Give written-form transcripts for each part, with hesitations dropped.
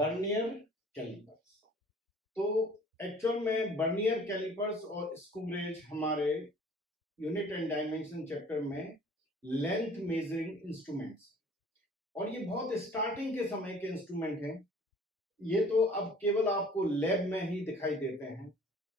Bernier calipers. तो actual में vernier calipers और स्क्रू गेज हमारे यूनिट एंड डायमेंशन चैप्टर में लेंथ मेजरिंग इंस्ट्रूमेंट्स, और ये बहुत स्टार्टिंग के समय के इंस्ट्रूमेंट हैं। ये तो अब केवल आपको लैब में ही दिखाई देते हैं,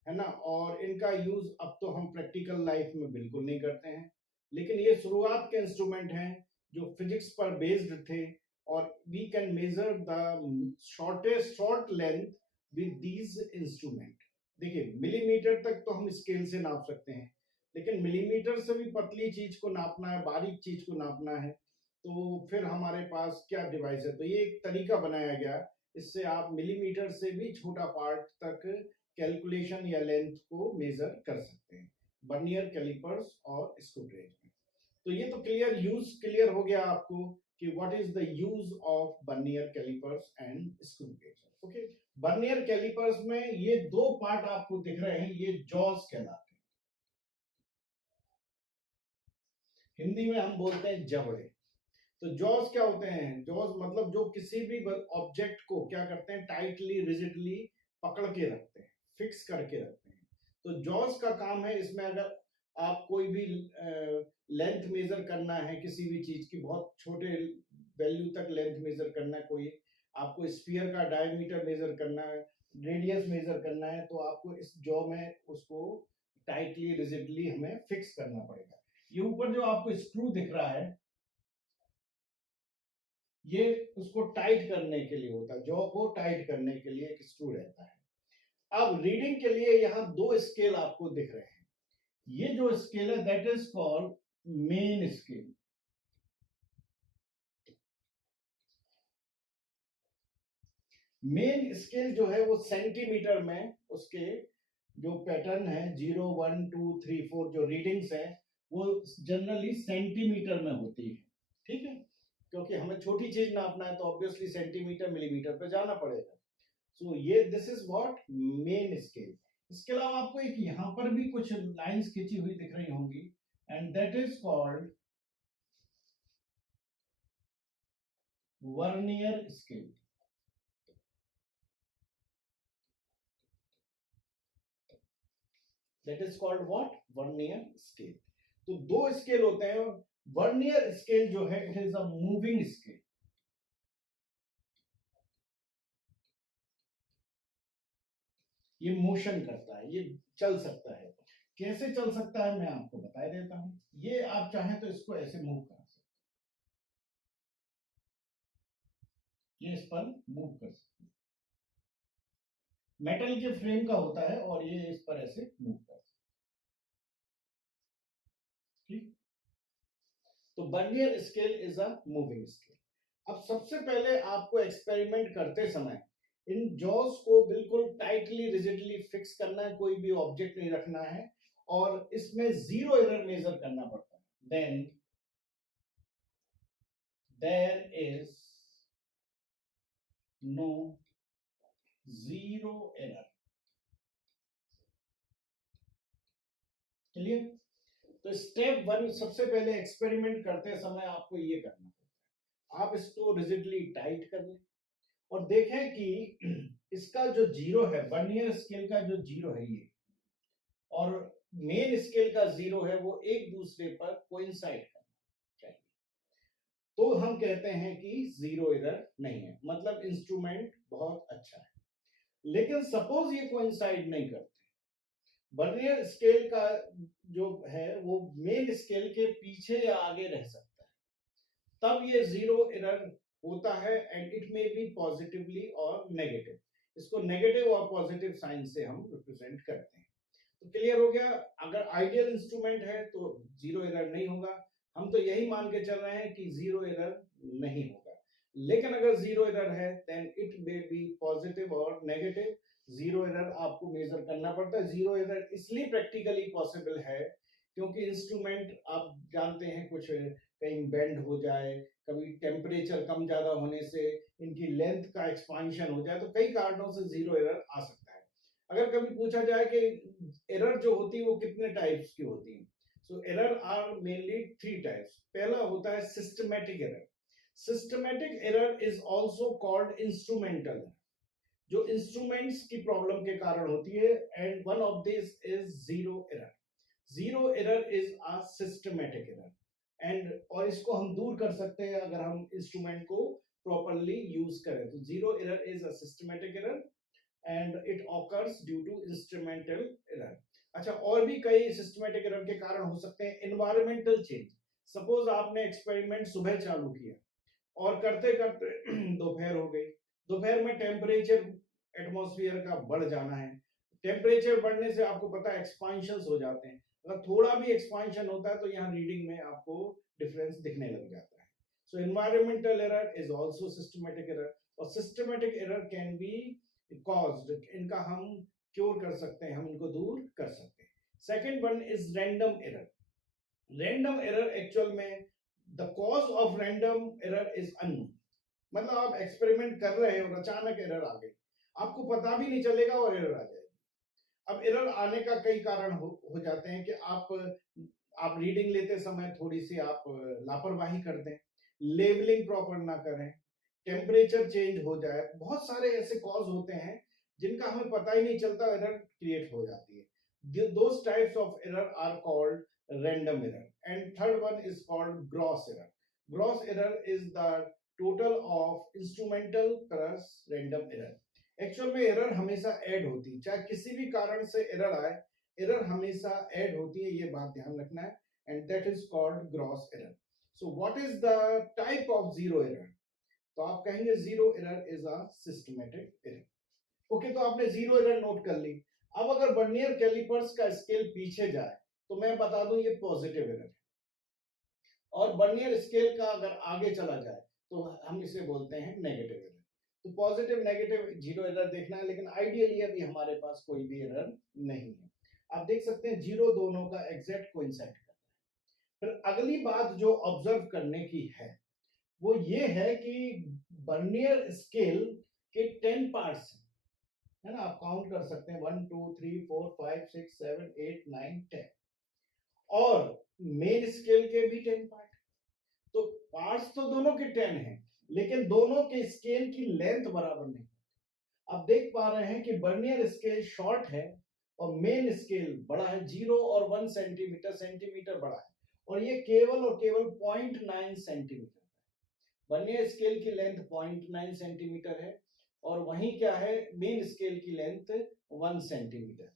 है ना, और इनका यूज अब तो हम प्रैक्टिकल लाइफ में बिल्कुल नहीं करते हैं। लेकिन ये शुरुआत के इंस्ट्रूमेंट हैं जो फिजिक्स पर बेस्ड थे, और we can measure the short length with these instrument. देखिए, मिलीमीटर तक तो हम स्केल से नाप सकते हैं, लेकिन मिलीमीटर से भी पतली चीज को नापना है, बारीक चीज को नापना है, तो फिर हमारे पास क्या डिवाइस है। तो ये एक तरीका बनाया गया, इससे आप मिलीमीटर से भी छोटा पार्ट तक कैलकुलेशन या लेंथ को मेजर कर सकते हैं बर्नियर कैलिपर्स और स्क्रू गेज में। तो ये तो क्लियर हो गया आपको कि what is the use of vernier calipers and screw gauge. Okay, vernier calipers में ये दो पार्ट आपको दिख रहे हैं, ये जॉज कहलाते हैं, हिंदी में हम बोलते हैं जबड़े। तो जॉज क्या होते हैं? जॉज मतलब जो किसी भी ऑब्जेक्ट को क्या करते हैं, टाइटली रिजिडली पकड़ के रखते हैं, फिक्स करके रखते हैं। तो जॉज का काम है, इसमें अगर आप कोई भी लेंथ मेजर करना है किसी भी चीज की, बहुत छोटे वैल्यू तक लेंथ मेजर करना है, कोई आपको स्फीयर का डायमीटर मेजर करना है, रेडियस मेजर करना है, तो आपको इस जॉ में उसको टाइटली रिजिडली हमें फिक्स करना पड़ेगा। ये ऊपर जो आपको स्क्रू दिख रहा है, ये उसको टाइट करने के लिए होता है, जॉ को टाइट करने के लिए एक स्क्रू रहता है। अब रीडिंग के लिए यहाँ दो स्केल आपको दिख रहे हैं। ये जो स्केल है that is called main scale. Main scale जो है वो सेंटीमीटर में, उसके जो पैटर्न है 0 1 2 3 4 जो रीडिंग्स है वो जनरली सेंटीमीटर में होती है। ठीक है, क्योंकि हमें छोटी चीज नापना है तो ऑब्वियसली सेंटीमीटर मिलीमीटर पे जाना पड़ेगा। सो ये this is what main scale. इसके अलावा आपको एक यहां पर भी कुछ लाइंस खींची हुई दिख रही होंगी, and that is called vernier scale. That is called what, vernier scale. तो दो स्केल होते हैं। वर्नियर स्केल जो है it is a moving scale. ये मोशन करता है, ये चल सकता है। कैसे चल सकता है मैं आपको बता देता हूं। ये आप चाहें तो इसको ऐसे मूव कर सकते हैं, ये इस पर मूव कर सकते हैं। मेटल के फ्रेम का होता है और ये इस पर ऐसे मूव कर सकते हैं। ठीक, तो vernier scale is a moving scale. अब सबसे पहले आपको एक्सपेरिमेंट करते समय इन जॉस को बिल्कुल टाइटली रिजिडली फिक्स करना है, कोई भी ऑब्जेक्ट नहीं रखना है, और इसमें जीरो एरर मेजर करना पड़ता है। Then there is no zero error. Clear? तो स्टेप वन, सबसे पहले एक्सपेरिमेंट करते समय आपको ये करना पड़ता है, आप इसको रिजिडली टाइट कर लें और देखें कि इसका जो जीरो है, वर्नियर स्केल का जो जीरो है ये, और मेन स्केल का जीरो है, वो एक दूसरे पर कोइंसाइड करना चाहिए। तो हम कहते हैं कि जीरो एरर नहीं है, मतलब इंस्ट्रूमेंट बहुत अच्छा है। लेकिन सपोज ये कोइंसाइड नहीं करते, वर्नियर स्केल का जो है वो मेन स्केल के पीछे या आगे रह सकता है, तब ये जीरो एरर होता है, and it may B positively और नेगेटिव। इसको नेगेटिव और पॉजिटिव साइन से हम रिप्रेजेंट करते हैं। तो क्लियर हो गया? अगर आइडियल इंस्ट्रूमेंट है तो जीरो एरर नहीं होगा, हम तो यही मान के चल रहे हैं कि जीरो एरर नहीं होगा। लेकिन अगर जीरो एरर है then it may be positive और नेगेटिव। जीरो एरर आपको मेजर करना पड़ता है। जीरो एरर इसलिए प्रैक्टिकली पॉसिबल है क्योंकि इंस्ट्रूमेंट आप जानते हैं कुछ कहीं बेंड हो जाए, कभी टेम्परेचर कम ज्यादा होने से इनकी लेंथ का एक्सपांशन हो जाए, तो कई कारणों से जीरो एरर आ सकता है। अगर कभी पूछा जाए कि एरर जो होती है वो कितने टाइप्स की होती है, so error are mainly three types. पहला होता है systematic error. Systematic error is also called instrumental, जो इंस्ट्रूमेंट्स की प्रॉब्लम के कारण होती है, and one of this is zero error. Zero error is a systematic error, and और इसको हम दूर कर सकते हैं अगर हम इंस्ट्रूमेंट को प्रॉपरली यूज करें. तो zero error is a systematic error and it occurs due to instrumental error. अच्छा, और भी कई सिस्टमेटिक एरर के कारण हो सकते हैं. Environmental change. सपोज आपने एक्सपेरिमेंट सुबह चालू किया और करते करते दोपहर हो गई. दोपहर में टेम्परेचर एटमॉस्फेयर का बढ़ जाना है. टेम्परेचर बढ़ने से आपको पता है एक्सपांशंस हो जाते हैं. अगर थोड़ा भी एक्सपांशन होता है तो यहाँ रीडिंग में आपको डिफरेंस दिखने लग जाता है. So environmental error is also systematic error, और systematic error can be caused, इनका हम क्योर कर सकते हैं, हम इनको दूर कर सकते हैं. Second one is random error. Random error actual में the cause of random error is unknown. मतलब आप एक्सपेरिमेंट कर रहे हैं और अचानक एरर आ गई, आपको पता भी नहीं चलेगा और एरर आ जाएगी. अब एरर आने का कई कारण हो जाते हैं कि आप रीडिंग लेते समय थोड़ी सी आप लापरवाही कर दें, लेवलिंग प्रॉपर ना करें, टेम्परेचर चेंज हो जाए. बहुत सारे ऐसे कॉज होते हैं जिनका हमें पता ही नहीं चलता, एरर क्रिएट हो जाती है. Those types of error are called random error. And third one is called gross error. Gross error is the total of instrumental plus random error. Actual में एरर हमेशा ऐड होती है, चाहे किसी भी कारण से एरर आए, एरर हमेशा ऐड होती है, ये बात ध्यान रखना है. And that is called gross error. So what is the type of zero error? तो आप कहेंगे zero error is a systematic error. Okay, तो आपने जीरो एरर नोट कर ली. अब अगर वर्नियर कैलिपर्स का स्केल पीछे जाए तो मैं बता दूं ये पॉजिटिव एरर है, और वर्नियर स्केल का अगर आगे चला जाए तो हम इसे बोलते हैं नेगेटिव एरर. तो पॉजिटिव नेगेटिव जीरो एरर देखना है, लेकिन आइडियली अभी हमारे पास कोई भी एरर नहीं है. आप देख सकते हैं जीरो दोनों का एग्जैक्ट कोइंसाइड कर रहा है. फिर अगली बात जो ऑब्जर्व करने की है वो ये है कि वर्नियर स्केल के 10 पार्ट्स है ना, आप काउंट कर सकते हैं 1 2 3 4 5 6 7 8 9 10, और मेन स्केल के भी 10 पार्ट. तो पार्ट्स तो दोनों के 10 हैं, लेकिन दोनों के स्केल की लेंथ बराबर नहीं. आप देख पा रहे हैं कि वर्नियर स्केल शॉर्ट है और मेन स्केल बड़ा है, 0 और 1 सेंटीमीटर बड़ा है, और ये केवल और केवल 0.9 सेंटीमीटर. वर्नियर स्केल की लेंथ 0.9 सेंटीमीटर है, और वहीं क्या है, मेन स्केल की लेंथ 1 सेंटीमीटर.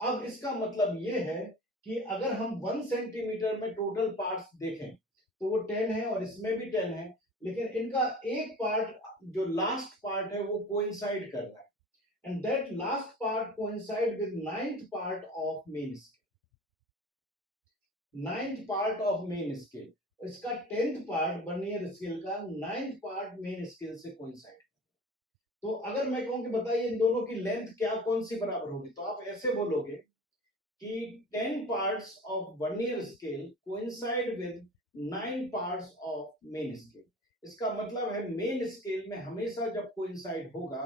अब इसका मतलब ये है कि अगर हम 1 सेंटीमीटर में टोटल पार्ट्स देखें तो वो 10 है और इसमें भी 10 है, लेकिन इनका एक पार्ट जो लास्ट पार्ट है वो कोइंसाइड कर रहा है, and that last part coincide with 9th part of main scale. 9th part of main scale, इसका 10th पार्ट वर्नियर स्केल का 9th पार्ट मेन स्केल से कोइंसाइड. तो अगर मैं कहूं कि बताइए इन दोनों की लेंथ क्या कौन सी बराबर होगी, तो आप ऐसे बोलोगे कि 10 parts of vernier scale coincide with 9 parts of main scale. इसका मतलब है मेन स्केल में हमेशा जब कोइंसाइड होगा,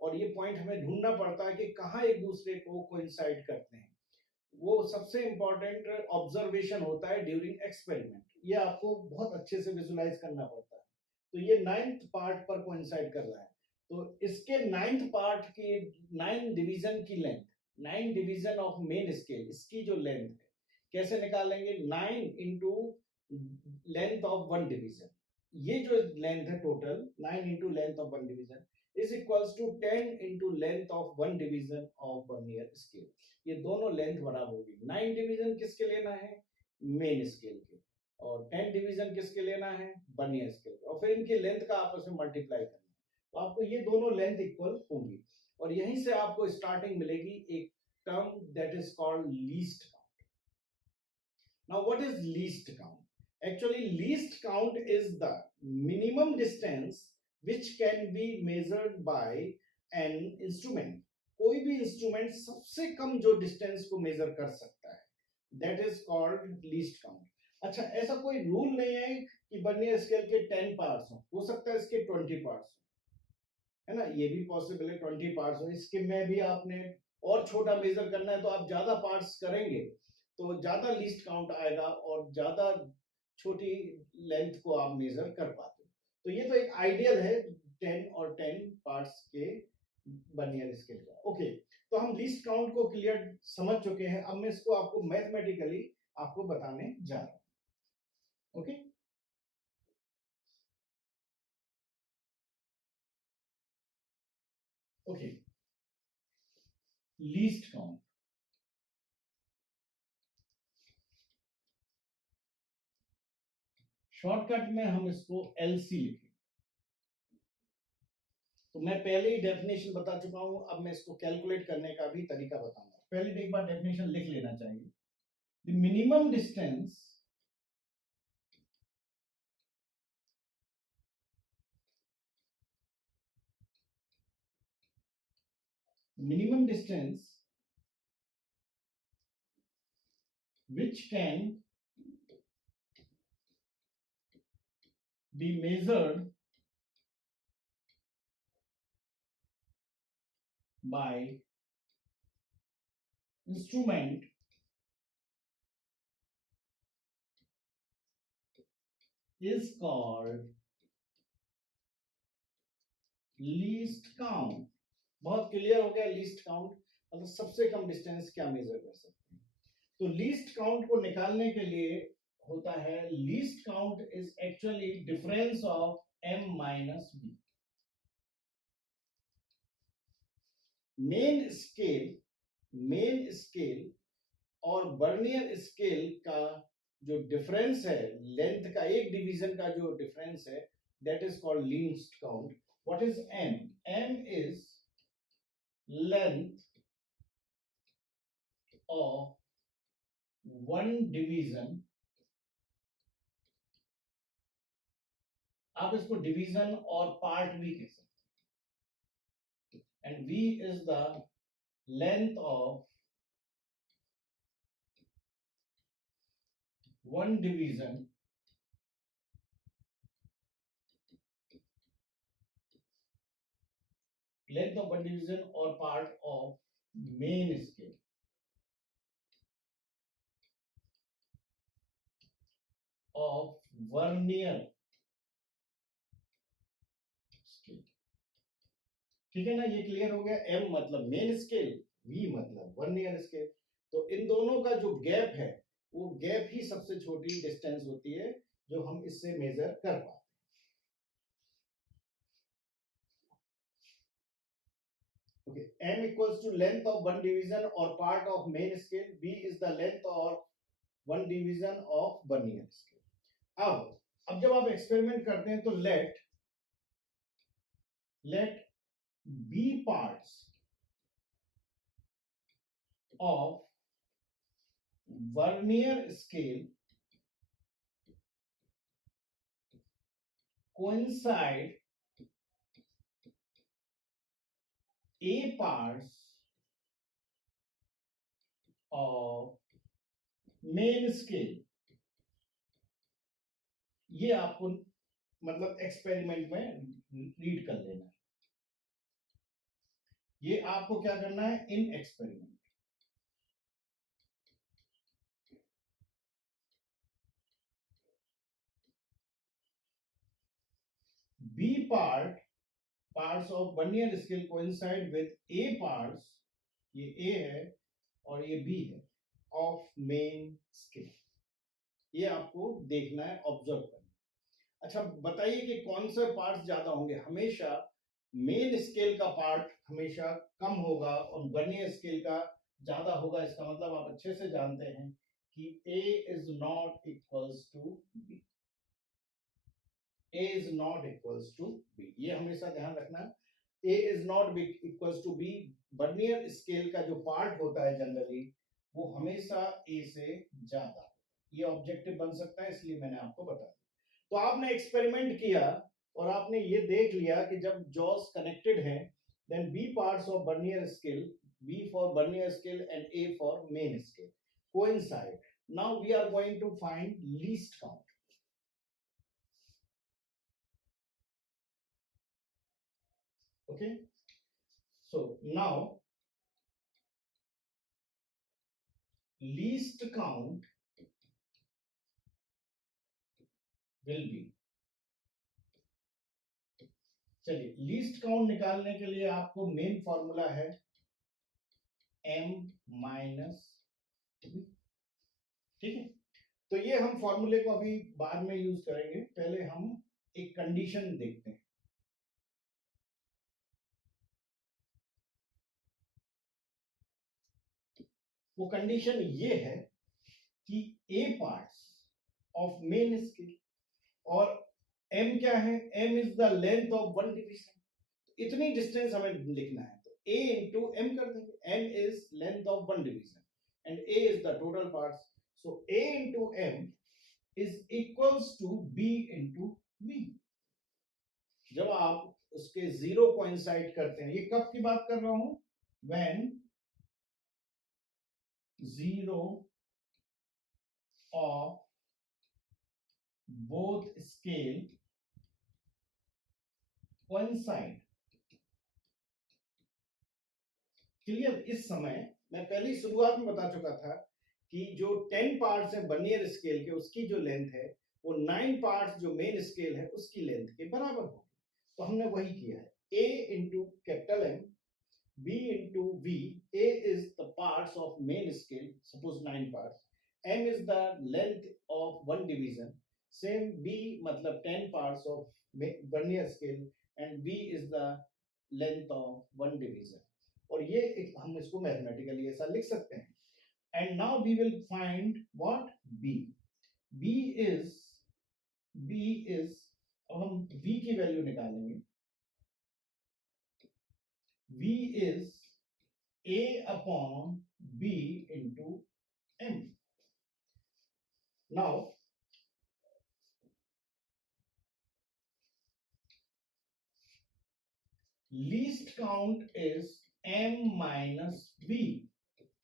और ये पॉइंट हमें ढूंढना पड़ता है कि कहां एक दूसरे को कोइंसाइड करते हैं, वो सबसे इंपॉर्टेंट ऑब्जर्वेशन होता है ड्यूरिंग एक्सपेरिमेंट. ये आपको बहुत अच्छे से विजुलाइज करना पड़ता है. तो ये 9th पार्ट पर कोइंसाइड कर रहा है, तो इसके 9th पार्ट की 9 डिवीजन की length, 9 division of main scale, इसकी जो लेंथ है कैसे निकालेंगे, 9 इंटू लेंथ ऑफ 1 डिवीजन. ये जो लेंथ है total 9 into length of 1 division is equals to 10 into length of 1 division of vernier scale. ये दोनों लेंथ बराबर होगी. 9 डिवीजन किसके लेना है, मेन स्केल के, और 10 डिवीजन किसके लेना है, वर्नियर स्केल के, और फिर इनकी लेंथ का आपस में मल्टीप्लाई करना. तो आपको ये दोनों लेंथ इक्वल होंगी, और यहीं से आपको स्टार्टिंग मिलेगी एक term that is called least count. Now what is least count? Actually least count is the minimum distance which can be measured by an instrument. कोई भी इंस्ट्रूमेंट सबसे कम जो डिस्टेंस को मेजर कर सकता है, that is called least count. अच्छा, ऐसा कोई रूल नहीं है कि वर्नियर स्केल के 10 पार्ट्स हो सकता है इसके 20 पार्ट्स है ना, ये भी पॉसिबल है 20 पार्ट्स हो. इसके में भी आपने और छोटा मेजर करना है तो आप ज्यादा पार्ट्स करेंगे तो ज्यादा लीस्ट काउंट आएगा और ज्यादा छोटी लेंथ को आप मेजर कर पाते. तो ये तो एक आइडियल है 10 और 10 पार्ट्स के वर्नियर स्केल का। ओके, तो हम लीस्ट काउंट को क्लियर समझ चुके हैं। अब मैं इसको आपको मैथमेटिकली आपको बताने जा रहा हूं। Okay, okay, least count, shortcut में हम इसको एलसी लिखेंगे। तो मैं पहले ही डेफिनेशन बता चुका हूं, अब मैं इसको कैलकुलेट करने का भी तरीका बताऊंगा। पहले एक बार डेफिनेशन लिख लेना चाहिए। The minimum distance minimum distance which can be measured by instrument is called least count। बहुत क्लियर हो गया लीस्ट काउंट मतलब सबसे कम डिस्टेंस क्या मेजर कर सकते हैं। तो लीस्ट काउंट को निकालने के लिए होता है least count is actually difference of m minus b। Main scale और वर्नियर स्केल का जो डिफरेंस है, लेंथ का एक डिवीजन का जो डिफरेंस है, that is called least count. What is m? m is length of one division. आप इसको डिवीजन और पार्ट भी कह सकते हैं। And v is the length of one division और part of main scale of vernier scale. ठीक है ना, ये क्लियर हो गया। m मतलब मेन स्केल, v मतलब वर्नियर स्केल। तो इन दोनों का जो गैप है वो गैप ही सबसे छोटी डिस्टेंस होती है जो हम इससे मेजर कर पाते हैं। Okay, m equals to length of one division or part of main scale, b is the length of one division of vernier scale। अब जब आप एक्सपेरिमेंट करते हैं तो let b parts of vernier scale coincide a parts of main scale. ये आपको मतलब experiment में रीड कर लेना है। ये आपको क्या करना है in experiment. B parts of vernier scale coincide with A parts, ये ए है और ये बी है, ऑफ मेन स्केल। ये आपको देखना है, ऑब्जर्व करना है। अच्छा बताइए कि कौन से पार्ट्स ज्यादा होंगे। हमेशा मेन स्केल का पार्ट हमेशा कम होगा और वर्नियर स्केल का ज्यादा होगा। इसका मतलब आप अच्छे से जानते हैं कि A is not equals to B। A is not equals to B, ये हमेशा ध्यान रखना। A is not equals to B। Vernier scale का जो पार्ट होता है जनरली वो हमेशा A से ज्यादा। ये ऑब्जेक्टिव बन सकता है, इसलिए मैंने आपको बताया। तो आपने एक्सपेरिमेंट किया और आपने ये देख लिया कि जब जॉस कनेक्टेड हैं then B parts of vernier scale, B for vernier scale and A for main scale coincide. Now we are going to find least count. okay, so now least count will be चलिए least count निकालने के लिए आपको main formula है m minus v, ठीक है। तो ये हम फॉर्मूले को अभी बाद में यूज करेंगे, पहले हम एक कंडीशन देखते हैं। वो कंडीशन ये है कि a parts of main scale और m क्या है, m is the length of one division, इतनी डिस्टेंस हमें लिखना है तो a इंटू m कर देंगे, m is length of one division and a is the total parts, so a into m is equals to b into v। जब आप उसके जीरो कोइंसाइड करते हैं, ये कब की बात कर रहा हूं, when zero of both scale coincide. Clear. इस समय मैं पहली शुरुआत में बता चुका था कि जो 10 पार्ट्स है वर्नियर स्केल के, उसकी जो लेंथ है वो 9 पार्ट्स जो मेन स्केल है उसकी लेंथ के बराबर होगी। तो हमने वही किया है, a into capital M, b into v, a is the parts of main scale, suppose 9 parts, m is the length of one division, same b मतलब 10 parts of vernier scale and v is the length of one division. और ये हम इसको mathematically ऐसा लिख सकते हैं। And now we will find what b, b is अब हम v की वैल्यू निकालेंगे, v is a upon b into m। Now least count is m minus v,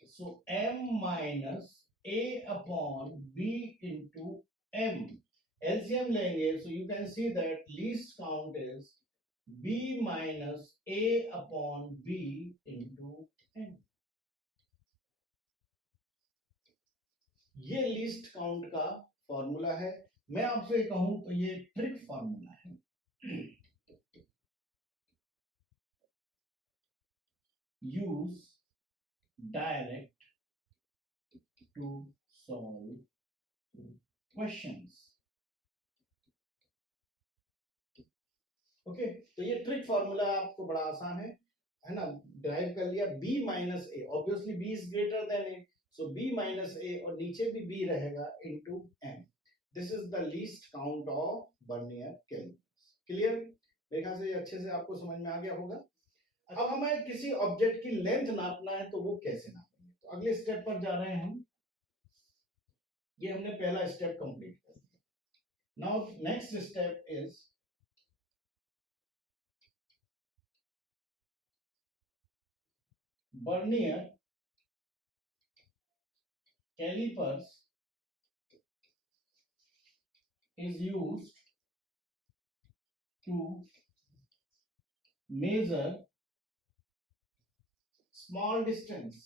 so m minus a upon b into m, LCM लेंगे, so you can see that least count is b minus a upon b into m। ये least count का formula है। मैं आपसे कहूं तो ये trick formula है। Use direct to solve questions. Okay, तो ये ट्रिक फॉर्मूला आपको बड़ा आसान है ना, ड्राइव कर लिया। b minus A, obviously b is greater than a, so b minus A और नीचे भी b रहेगा into m। This is the least count of vernier calipers. Clear. मेरे ख्याल से अच्छे से आपको समझ में आ गया होगा। अब हमें किसी ऑब्जेक्ट की लेंथ नापना है तो वो कैसे नापेंगे, तो अगले स्टेप पर जा रहे हैं हम। ये हमने पहला स्टेप कंप्लीट कर दिया। Now next step is vernier calipers is used to measure small distance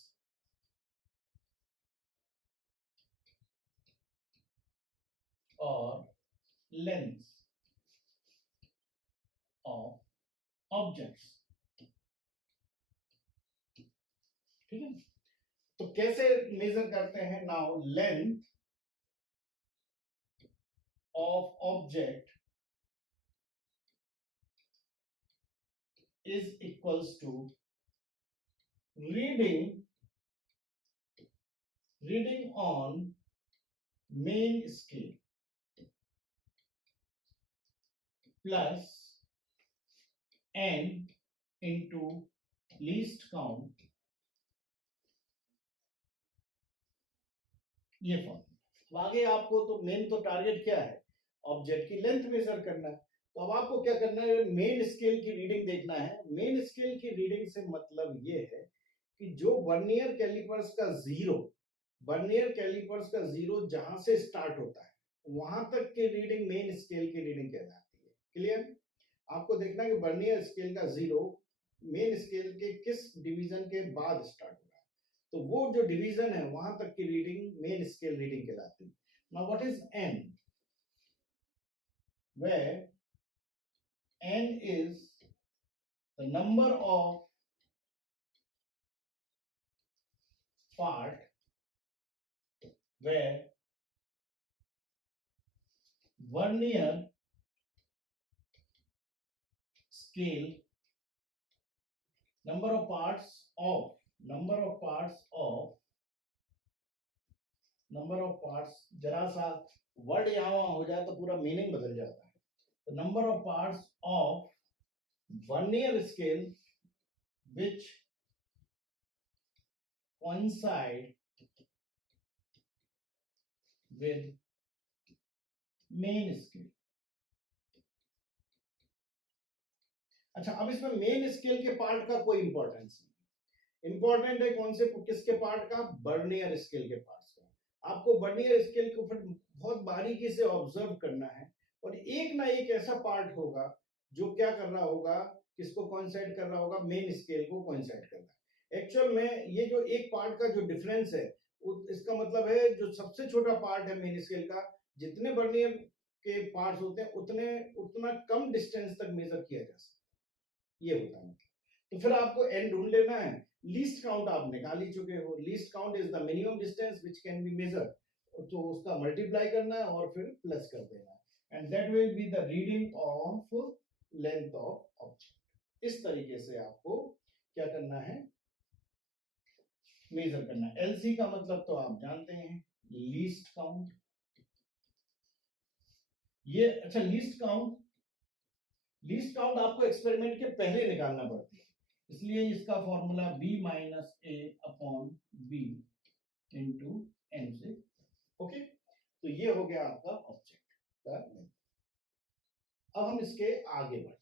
or length of objects। ठीक है, तो कैसे मेजर करते हैं। Now length of object is equals to reading on main scale plus n into least count, ये form. आगे आपको तो मेन तो टारगेट क्या है, ऑब्जेक्ट की लेंथ मेजर करना है। तो अब आपको क्या करना है, मेन स्केल की रीडिंग देखना है। मेन स्केल की रीडिंग से मतलब ये है कि जो वर्नियर कैलिपर्स का जीरो, वर्नियर कैलिपर्स का जीरो जहां से स्टार्ट होता है वहां तक की रीडिंग मेन स्केल की रीडिंग कहलाती है। क्लियर। आपको देखना है कि वर्नियर स्केल का जीरो मेन स्केल के किस डिवीजन के बाद स्टार्ट हो, तो वो जो डिवीजन है वहां तक की रीडिंग मेन स्केल रीडिंग कहलाती है। Now what is n, where n is the number of part where vernier scale number of parts of जरा सा वर्ड यहां हो जाए तो पूरा मीनिंग बदल जाता है. The number of parts of vernier scale which coincide with main scale. अच्छा, अब इसमें मेन स्केल के पार्ट का कोई इंपॉर्टेंस नहीं. इंपॉर्टेंट है कौन से किसके पार्ट का? वर्नियर स्केल के पार्ट्स का. आपको वर्नियर स्केल को फिर बहुत बारीकी से ऑब्जर्व करना है और एक ना एक ऐसा पार्ट होगा जो क्या कर रहा होगा, किसको कोइंसाइड कर रहा होगा? मेन स्केल को कोइंसाइड कर रहा है. एक्चुअल में ये जो एक पार्ट का जो डिफरेंस है, इसका मतलब है जो सबसे छोटा पार्ट है मेन स्केल का, जितने वर्नियर के पार्ट्स होते हैं उतना कम डिस्टेंस तक मेजर किया जा सकता है. ये होता है. तो फिर आपको एन ढूंढ लेना है. लीस्ट काउंट आप निकाल ही चुके हो. Least count is the minimum distance which can be measured. तो उसका मल्टीप्लाई करना है और फिर प्लस कर देना है. And that will be the reading of length of object. इस तरीके से आपको क्या करना है? मेजर करना है. एलसी का मतलब तो आप जानते हैं, लीस्ट काउंट. ये अच्छा, लीस्ट काउंट आपको एक्सपेरिमेंट के पहले निकालना पड़ती है, इसलिए इसका फॉर्मूला b माइनस ए अपॉन बी इंटू एन से. ओके, तो ये हो गया आपका ऑब्जेक्ट का. अब हम इसके आगे बढ़ते हैं.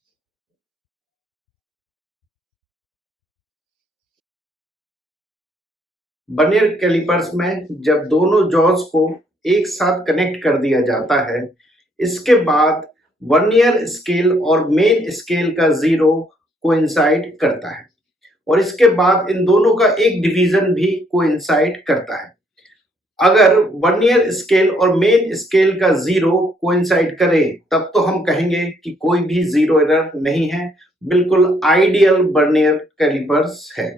वर्नियर कैलिपर्स में जब दोनों जॉज को एक साथ कनेक्ट कर दिया जाता है, इसके बाद वर्नियर स्केल और मेन स्केल का जीरो कोइंसाइड करता है और इसके बाद इन दोनों का एक डिवीजन भी कोइंसाइड करता है. अगर वर्नियर स्केल और मेन स्केल का जीरो कोइंसाइड करे तब तो हम कहेंगे कि कोई भी जीरो एरर नहीं है, बिल्कुल आइडियल वर्नियर कैलिपर्स है.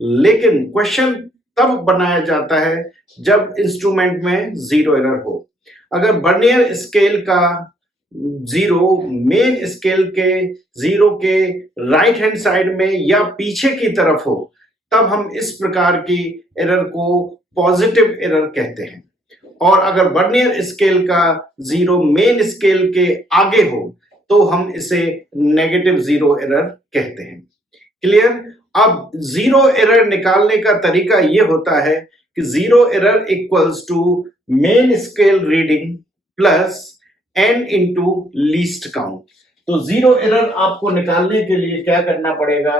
लेकिन क्वेश्चन तब बनाया जाता है जब इंस्ट्रूमेंट में जीरो एरर हो. अगर वर्नियर स्केल का जीरो मेन स्केल के जीरो के राइट हैंड साइड में या पीछे की तरफ हो, तब हम इस प्रकार की एरर को पॉजिटिव एरर कहते हैं. और अगर वर्नियर स्केल का जीरो मेन स्केल के आगे हो तो हम इसे नेगेटिव जीरो एरर कहते हैं. क्लियर? अब जीरो एरर निकालने का तरीका यह होता है कि zero error equals to main scale reading plus n into least count. तो जीरो एरर आपको निकालने के लिए क्या करना पड़ेगा?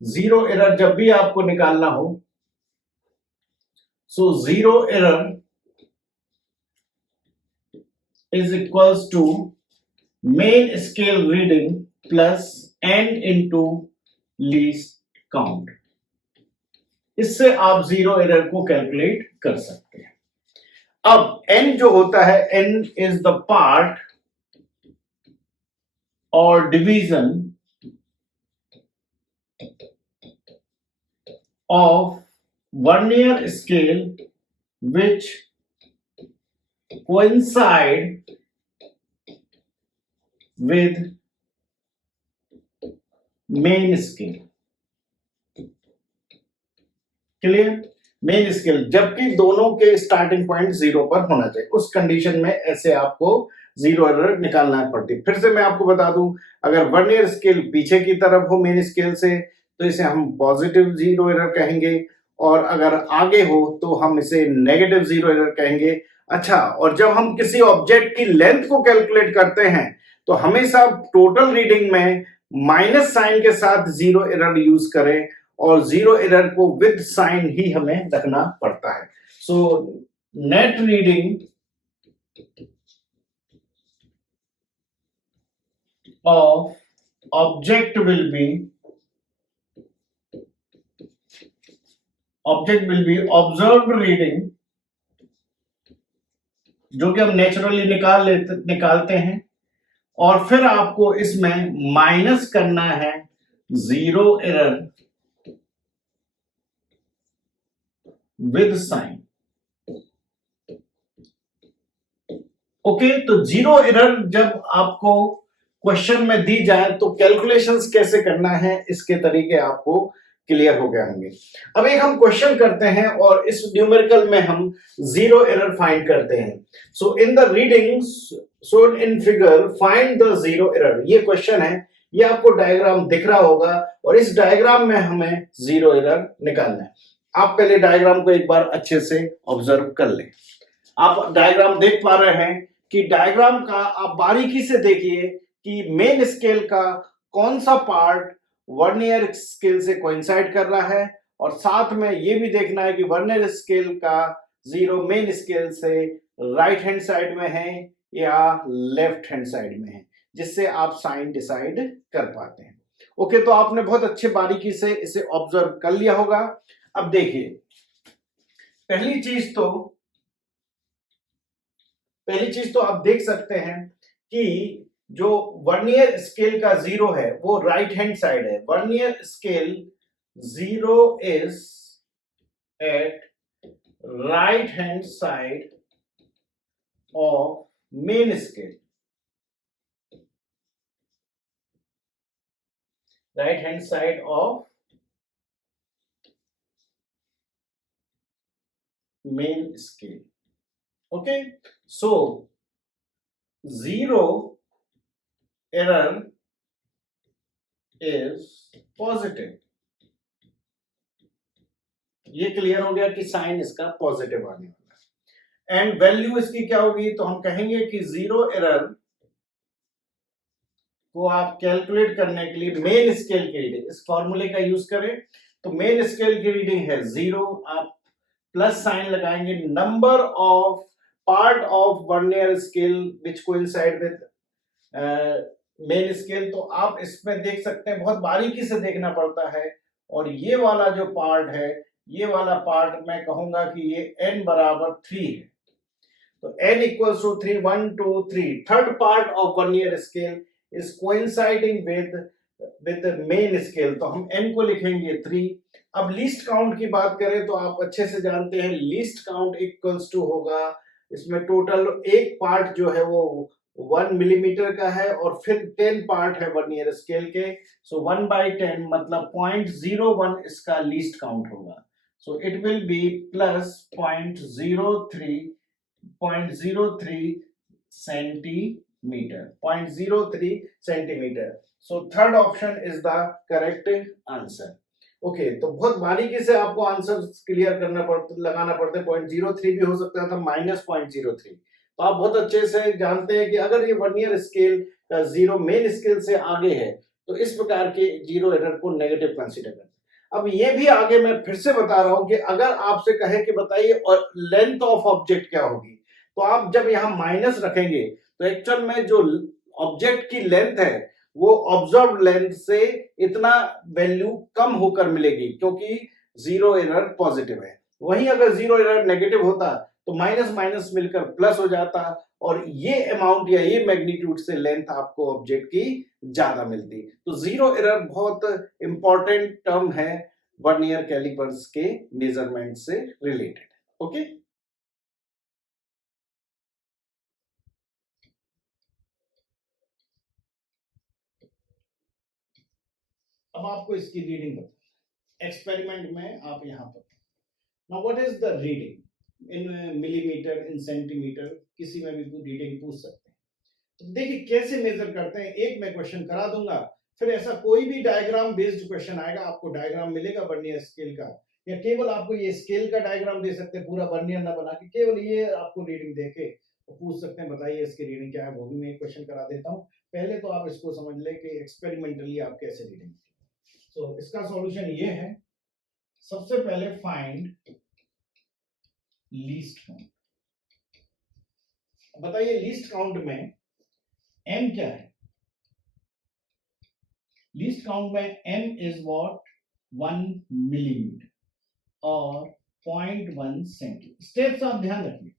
जीरो एरर जब भी आपको निकालना हो, so zero error is equals to main scale reading plus n into least count. इससे आप जीरो एरर को कैलकुलेट कर सकते हैं. अब n जो होता है, n इज द पार्ट और division of vernier scale which coincide with main scale. Clear? Main scale जबकि दोनों के स्टार्टिंग पॉइंट जीरो पर होना चाहिए, उस कंडीशन में ऐसे आपको जीरो एरर निकालना पड़ती है. फिर से मैं आपको बता दूं, अगर वर्नियर स्केल पीछे की तरफ हो मेन स्केल से तो इसे हम पॉजिटिव जीरो एरर कहेंगे, और अगर आगे हो तो हम इसे नेगेटिव जीरो एरर कहेंगे. अच्छा, और जब हम किसी ऑब्जेक्ट की लेंथ को कैलकुलेट करते हैं तो हमेशा टोटल रीडिंग में माइनस साइन के साथ जीरो एरर यूज करें, और जीरो एरर को विद साइन ही हमें रखना पड़ता है. So net reading of object will be observed reading, जो कि हम नेचुरली निकालते हैं, और फिर आपको इसमें माइनस करना है zero error with sign. Okay, तो जीरो एरर जब आपको क्वेश्चन में दी जाए तो कैलकुलेशंस कैसे करना है इसके तरीके आपको क्लियर हो गए होंगे। अब एक हम क्वेश्चन करते हैं और इस न्यूमेरिकल में हम जीरो एरर फाइंड करते हैं। So in the reading shown in figure find the zero error, ये क्वेश्चन है, ये आपको डायग्राम दिख रहा होगा और इस डायग्राम में हमें जीरो एरर निकालना है। आप पहले डायग्राम को एक बार अच्छे से ऑब्जर्व कर लें। आप डायग्राम देख पा रहे हैं कि डायग्राम का आप बारीकी से देखिए कि मेन स्केल का कौन सा पार्ट वर्नियर स्केल से कोइंसाइड कर रहा है और साथ में ये भी देखना है कि वर्नियर स्केल का जीरो मेन स्केल से राइट हैंड साइड में है या लेफ्ट हैंड साइड में है, जिससे आप साइन डिसाइड कर पाते हैं। ओके, तो आपने बहुत अच्छे बारीकी से इसे ऑब्जर्व कर लिया होगा। अब देखिए, पहली चीज तो आप देख सकते हैं कि जो वर्नियर स्केल का जीरो है वो राइट हैंड साइड है। Vernier scale zero is at right hand side of main scale. Right hand side of main scale. Okay, so zero error is positive. ये क्लियर हो गया कि साइन इसका positive आने वाला है। एंड वैल्यू इसकी क्या होगी, तो हम कहेंगे कि जीरो एरर को आप कैलकुलेट करने के लिए मेन स्केल की रीडिंग इस फॉर्मूले का यूज करें। तो मेन स्केल की रीडिंग है जीरो, आप प्लस साइन लगाएंगे number of part of vernier scale which coincide with main scale. तो आप इसमें देख सकते हैं, बहुत बारीकी से देखना पड़ता है। और ये वाला जो पार्ट है, ये वाला पार्ट मैं कहूंगा कि ये n बराबर 3 है। तो n equals to 3, 1 2 3, third part of vernier scale is coinciding with the main scale, तो हम n को लिखेंगे 3। अब लीस्ट काउंट की बात करें तो आप अच्छे से जानते हैं लीस्ट काउंट इक्वल्स टू होगा, इसमें टोटल एक पार्ट जो है वो 1 मिलीमीटर का है और फिर 10 पार्ट है वर्नियर स्केल के। सो 1/10 मतलब 0.01 इसका लीस्ट काउंट होगा। So it will be plus 0.03 centimetre, 0.03 centimetre. So third option is the correct answer. Okay, तो बहुत बारीकी से आपको आंसर क्लियर लगाना पड़ता है। 0.03 भी हो सकता था, -0.03। तो आप बहुत अच्छे से जानते हैं कि अगर ये वर्नियर स्केल का जीरो मेन स्केल से आगे है तो इस प्रकार के जीरो एरर को नेगेटिव कंसीडर करते हैं। अब ये भी आगे मैं फिर से बता रहा हूं कि अगर आपसे कहे कि बताइए और लेंथ ऑफ ऑब्जेक्ट क्या होगी, तो आप जब यहां माइनस रखेंगे तो एक्चुअल में जो ऑब्जेक्ट की लेंथ है वो ऑब्जर्व लेंथ से इतना वैल्यू कम होकर मिलेगी, क्योंकि जीरो एरर पॉजिटिव है। वहीं अगर जीरो एरर नेगेटिव होता तो माइनस माइनस मिलकर प्लस हो जाता और ये अमाउंट या ये मैग्नीट्यूड से लेंथ आपको ऑब्जेक्ट की ज्यादा मिलती। तो जीरो एरर बहुत इंपॉर्टेंट टर्म है वर्नियर कैलिपर्स के मेजरमेंट से रिलेटेड। ओके, अब आपको इसकी रीडिंग बता, एक्सपेरिमेंट में आप यहां पर now what is the reading in millimetre, in centimetre, किसी में भी रीडिंग पूछ सकते हैं। तो देखिए कैसे मेजर करते हैं, एक मैं क्वेश्चन करा दूंगा, फिर ऐसा कोई भी डायग्राम बेस्ड क्वेश्चन आएगा, आपको डायग्राम मिलेगा वर्नियर स्केल का, या केवल आपको ये स्केल का डायग्राम दे सकते हैं, पूरा वर्नियर ना बना के केवल ये आपको रीडिंग देके तो पूछ सकते हैं बताइए इसकी रीडिंग क्या है। वो भी मैं एक क्वेश्चन करा देता हूँ, पहले तो आप इसको समझ ले कि एक्सपेरिमेंटली आप कैसे रीडिंग। तो इसका सॉल्यूशन ये है, सबसे पहले फाइंड लीस्ट काउंट। बताइए लीस्ट काउंट में m क्या है। लीस्ट काउंट में m इज व्हाट 1 मिलीमीटर और 0.1 सेंटीमीटर। स्टेप्स आप ध्यान रखिए,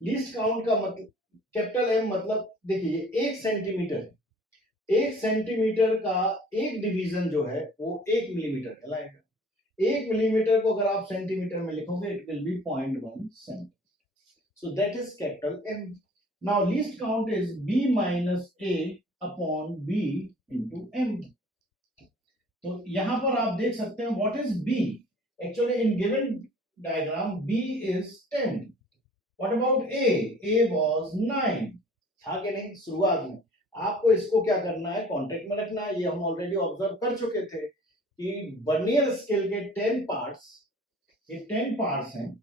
लीस्ट काउंट का मतलब कैपिटल M मतलब देखिए 1 सेंटीमीटर, 1 सेंटीमीटर का एक डिवीजन जो है वो 1 मिलीमीटर कहलाएगा। 1 मिलीमीटर को अगर आप सेंटीमीटर में लिखोगे it will be 0.1 centimetre. So that is capital M। Now least count is B minus A upon B into M। तो यहां पर आप देख सकते हैं what is B। Actually in given diagram B is 10। What about A? A was 9 था कि नहीं शुरुआत में। आपको इसको क्या करना है, कॉन्टेक्ट में रखना है। ये हम ऑलरेडी ऑब्जर्व कर चुके थे कि वर्नियर स्केल के 10 पार्ट्स, ये 10 पार्ट्स हैं,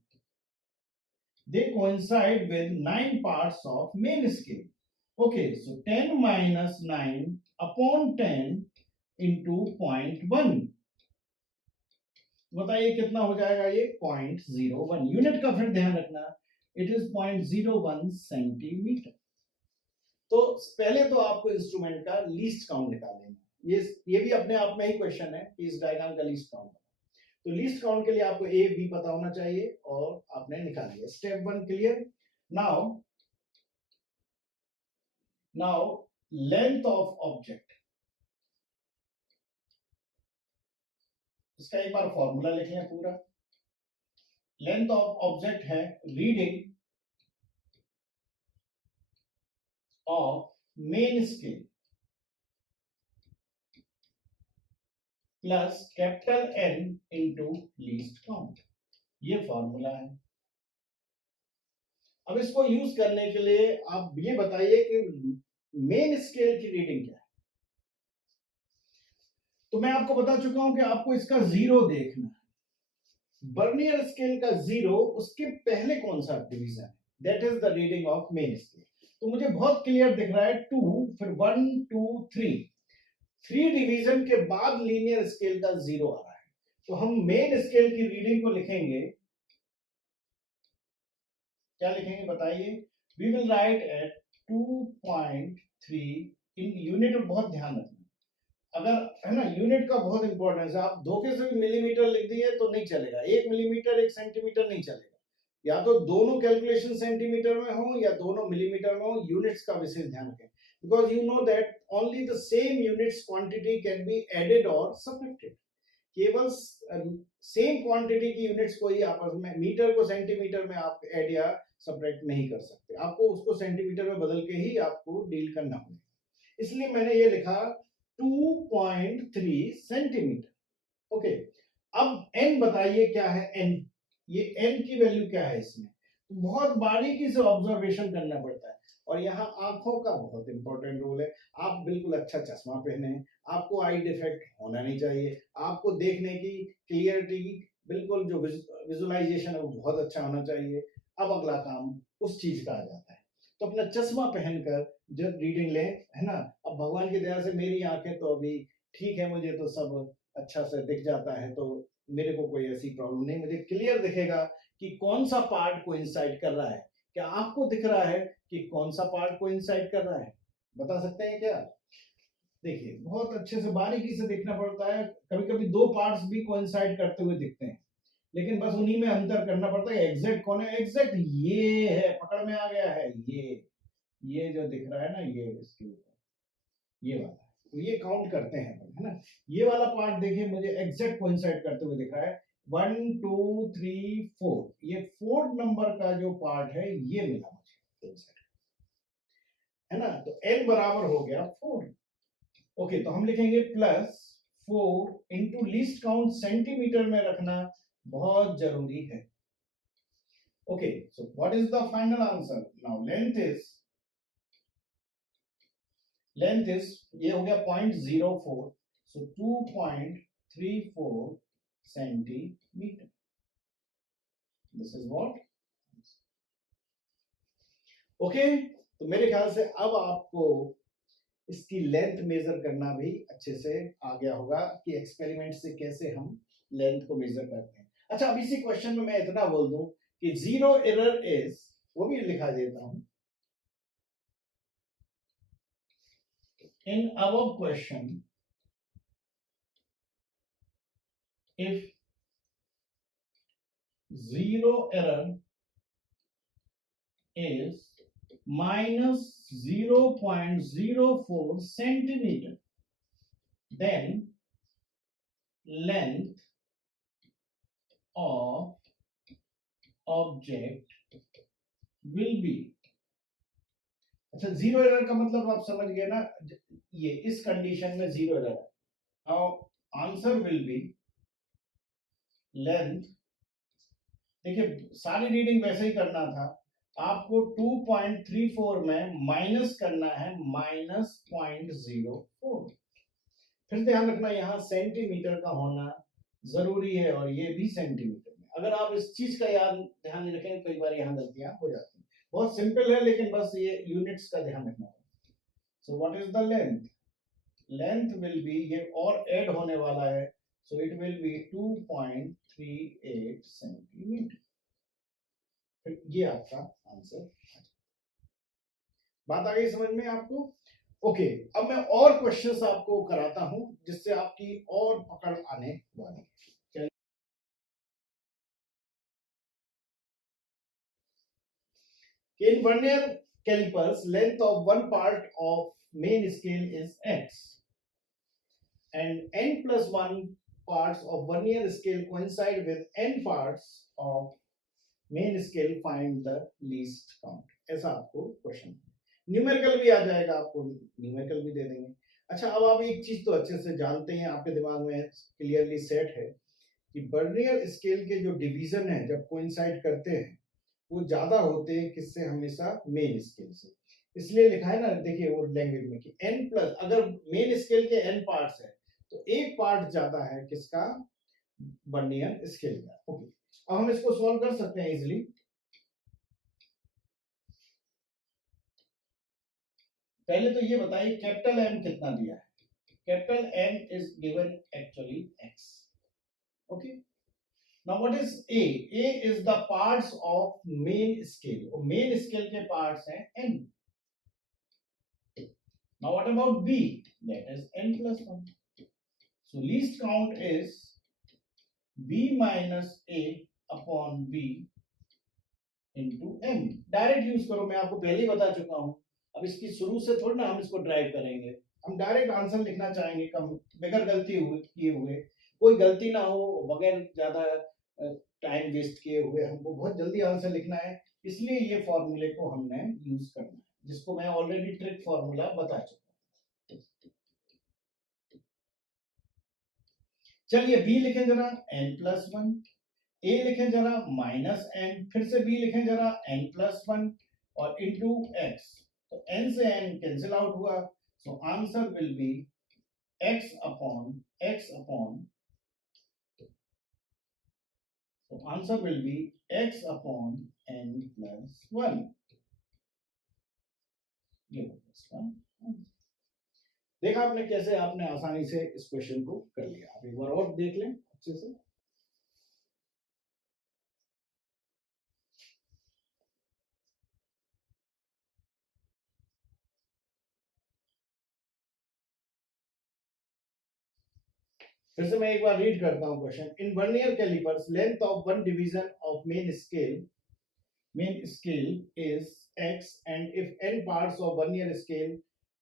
they coincide with 9 parts of main scale. Okay, so 10 minus 9 upon 10 into 0.1, बताइए कितना हो जाएगा ये 0.01। यूनिट का फिर ध्यान रखना, इट इज 0.01 सेंटीमीटर। तो पहले तो आपको इंस्ट्रूमेंट का लीस्ट काउंट निकाल लेना। ये भी अपने आप में ही क्वेश्चन है कि इस डायग्राम का लीस्ट काउंट। तो लीस्ट काउंट के लिए आपको ए बी पता होना चाहिए और आपने निकाल लिया। Step 1 clear. Now length of object, इसका एक बार फॉर्मूला लिख लें पूरा। लेंथ ऑफ ऑब्जेक्ट है reading of main scale plus capital N into least count, ये फॉर्मूला है। अब इसको यूज करने के लिए आप ये बताइए कि मेन स्केल की रीडिंग क्या है। तो मैं आपको बता चुका हूं कि आपको इसका जीरो देखना है। वर्नियर स्केल का जीरो, उसके पहले कौन सा डिवीजन है, that is the reading of main scale. तो मुझे बहुत क्लियर दिख रहा है 2, फिर 1 2 3, 3 डिवीजन के बाद लीनियर स्केल का जीरो आ रहा है। तो हम मेन स्केल की रीडिंग को लिखेंगे, क्या लिखेंगे बताइए। We will write at 2.3 in unit. और बहुत ध्यान रखना, अगर है ना, यूनिट का बहुत इंपॉर्टेंस है। आप धोखे से भी मिलीमीटर लिख दिए तो नहीं चलेगा। 1 मिलीमीटर 1 सेंटीमीटर नहीं चलेगा। या तो दोनों कैलकुलेशन सेंटीमीटर में हो या दोनों मिलीमीटर में हो। यूनिट्स का विशेष ध्यान रखें, because you know that only the same units quantity can be added और सब्ट्रैक्टेड। केवल सेम क्वांटिटी की यूनिट्स को ही आपस में, मीटर को सेंटीमीटर में आप ऐड या सब्ट्रैक्ट नहीं कर सकते। आपको उसको सेंटीमीटर में बदल के ही आपको डील करना पड़ेगा। इसलिए मैंने ये लिखा 2.3 सेंटीमीटर। ओके, अब n बताइए क्या है n, ये n की वैल्यू क्या है इसमें। बहुत बारीकी से ऑब्जर्वेशन करना पड़ता है। और यहाँ आंखों का बहुत इंपॉर्टेंट रोल है। आप बिल्कुल अच्छा चश्मा पहने, आपको आई डिफेक्ट होना नहीं चाहिए। आपको देखने की क्लियरिटी, बिल्कुल जो विजुअलाइजेशन है वो बहुत अच्छा होना चाहिए। अब अगला काम उस चीज का आ जाता है। तो अपना चश्मा पहनकर जब रीडिंग लें, है ना। अब भगवान की दया से मेरी आंखें तो अभी ठीक है, मुझे तो सब अच्छा से दिख जाता है, तो मेरे को कोई ऐसी प्रॉब्लम नहीं। मुझे क्लियर दिखेगा कि कौन सा पार्ट को इंसाइड कर रहा है। क्या आपको दिख रहा है कि कौन सा पार्ट को इंसाइड कर रहा है, बता सकते हैं क्या। देखिए, बहुत अच्छे से बारीकी से देखना पड़ता है। कभी कभी दो पार्ट्स भी कोइंसाइड करते हुए दिखते हैं, लेकिन बस उन्हीं में अंतर करना पड़ता है। एग्जैक्ट कौन है, एग्जैक्ट ये है, पकड़ में आ गया है। ये जो दिख रहा है ना, ये इसके ऊपर ये वाला, तो ये काउंट करते हैं अपन, है ना। ये वाला पार्ट देखिए मुझे एग्जैक्ट कोइंसाइड करते हुए दिख रहा है। 1 2 3 4, ये 4th नंबर का जो पार्ट है ये मिला मुझे कोइंसाइड, है ना। तो n बराबर हो गया 4। ओके, तो हम लिखेंगे +4 इंटू लीस्ट काउंट सेंटीमीटर में रखना बहुत जरूरी है। Okay, so what is the final answer. Now length is ये हो गया 0.04, सो 2.34 centimetre. This is what. Okay, तो मेरे ख्याल से अब आपको इसकी लेंथ मेजर करना भी अच्छे से आ गया होगा कि एक्सपेरिमेंट से कैसे हम लेंथ को मेजर करते हैं। अच्छा, अब इसी क्वेश्चन में मैं इतना बोल दूं कि जीरो एरर इज, वो भी लिखा देता हूं। In our question, if zero error is minus 0.04 centimeter, then length of object will be. अच्छा, जीरो एरर का मतलब आप समझ गए ना, ये इस कंडीशन में जीरो एरर है. Now answer will be length. देखिए सारी रीडिंग वैसे ही करना था, आपको 2.34 में माइनस करना है -0.04. फिर ध्यान रखना यहाँ सेंटीमीटर का होना जरूरी है और ये भी सेंटीमीटर में. अगर आप इस चीज का याद ध्यान नहीं रखेंगे कई बार यहाँ गलतियां हो जाती हैं. बहुत सिंपल है लेकिन बस ये यूनिट्स का ध्यान रखना है. So what is the length? Length will be, ये और ऐड होने वाला है, so it will be 2.38 centimetre. ये आपका आंसर. बात आ गई समझ में आपको? ओके, अब मैं और क्वेश्चंस आपको कराता हूं जिससे आपकी और पकड़ आने वाली है. In vernier calipers, length of one part of main scale is x, and n plus 1 parts of vernier scale coincide with n parts of main scale. Find the least count. ऐसा आपको क्वेश्चन. न्यूमेरिकल भी आ जाएगा, आपको numerical भी दे देंगे. अच्छा, अब आप एक चीज तो अच्छे से जानते हैं, आपके दिमाग में क्लियरली सेट है कि वर्नियर स्केल के जो डिवीजन है जब कोइंसाइड करते हैं वो ज्यादा होते हैं किससे? हमेशा मेन स्केल से. इसलिए लिखा है ना, देखिए वो लैंग्वेज में कि n प्लस, अगर मेन स्केल के n पार्ट्स है तो एक पार्ट ज्यादा है किसका? वर्नियर स्केल का. ओके, अब हम इसको सॉल्व कर सकते हैं इजीली. पहले तो ये बताइए कैपिटल M कितना दिया है? Capital M is given actually x. Okay, now what is A? A is the parts of main scale. और main scale के parts हैं n. Now what about B? That is n plus 1. So least count is B minus A upon B into M. Direct use करो, मैं आपको पहले ही बता चुका हूं. अब इसकी शुरू से थोड़ी ना हम इसको ड्राइव करेंगे, हम डायरेक्ट आंसर लिखना चाहेंगे कम बगैर गलती किए हुए. कोई गलती ना हो, बगैर ज्यादा टाइम वेस्ट किए हुए, हमको बहुत जल्दी आंसर लिखना है. इसलिए ये फॉर्मूले को हमने यूज करना है, जिसको मैं ऑलरेडी ट्रिक फॉर्मूला बता चुका हूं. चलिए बी लिखें जरा n प्लस 1, ए लिखें जरा माइनस n, फिर से बी लिखें जरा n प्लस 1 और इंटू x. तो n से n कैंसिल आउट हुआ, so answer will be x upon so answer will be x upon n plus 1. ये इसका देखा आपने कैसे आपने आसानी से इस क्वेश्चन को कर लिया. आप एक बार और देख लें अच्छे से. फिर से मैं एक बार रीड करता हूं question. In vernier calipers length of one division of main scale is x, and if n parts of vernier scale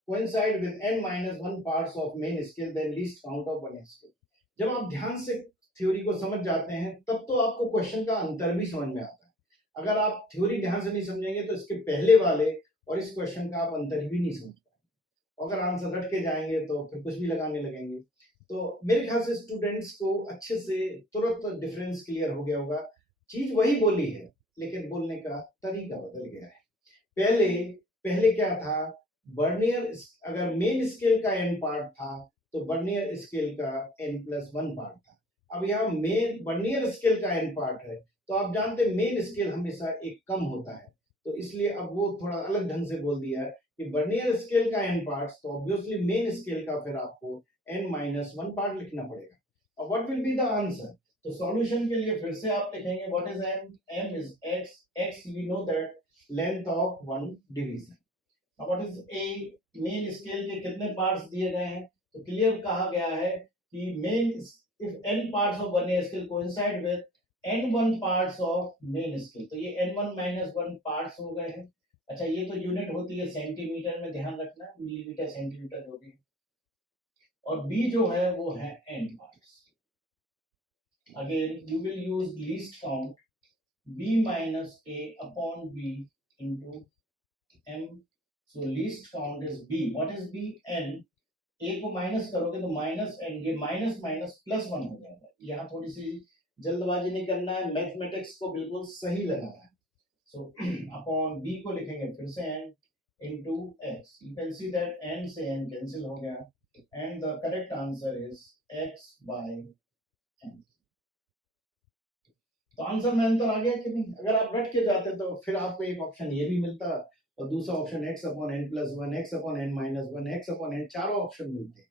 coincide with n minus 1 parts of main scale, then least count of vernier scale. जब आप ध्यान से theory को समझ जाते हैं तब तो आपको क्वेश्चन का अंतर भी समझ में आता है. अगर आप थ्योरी ध्यान से नहीं समझेंगे तो इसके पहले वाले और इस क्वेश्चन का आप अंतर भी नहीं समझ पाएंगे. अगर आंसर रट के जाएंगे तो फिर कुछ भी लगाने लगेंगे. तो मेरे ख्याल से स्टूडेंट्स को अच्छे से तुरंत डिफरेंस क्लियर हो गया होगा. चीज वही बोली है लेकिन बोलने का तरीका बदल गया है. पहले क्या था? वर्नियर, अगर मेन स्केल का n पार्ट था तो वर्नियर स्केल का n प्लस 1 पार्ट था. अब यहाँ मेन वर्नियर स्केल का n पार्ट है तो आप जानते हैं मेन स्केल हमेशा एक कम होता है, तो इसलिए अब वो थोड़ा अलग ढंग से बोल दिया है कि वर्नियर स्केल का n पार्ट्स, तो ऑब्वियसली मेन स्केल का फिर आपको n माइनस 1 पार्ट लिखना पड़ेगा. और what will be the answer? तो सॉल्यूशन के लिए फिर से आप लिखेंगे what is m? m is x we know that length of one division. अब what is a? Main scale के कितने पार्ट्स दिए गए हैं? तो क्लियर कहा गया है कि main if n parts of vernier scale coincide with n1 parts of main scale, तो ये n1 - 1 पार्ट्स हो गए हैं. अच्छा, ये तो यूनिट होती है सेंटीमीटर में, ध्यान रखना, मिलीमीटर सेंटीमीटर जो भी, और बी जो है वो है and parts. Again you will use least count, b minus a upon b into m. So least count is b. What is b? n. a को माइनस करोगे तो माइनस n, ये माइनस माइनस प्लस 1 हो जाएगा। यहाँ थोड़ी सी जल्दबाजी नहीं करना है, मैथमेटिक्स को बिल्कुल सही लगाना है। सो अपॉन b को लिखेंगे फिर से n into x. You can see that n से n कैंसिल हो गया, and the correct answer is x by n. तो आंसर में अंतर आ गया कि नहीं? अगर आप रट के जाते तो फिर आपको एक ऑप्शन ये भी मिलता और दूसरा option x upon n plus 1, x upon n minus 1, x upon n, चारों ऑप्शन मिलते।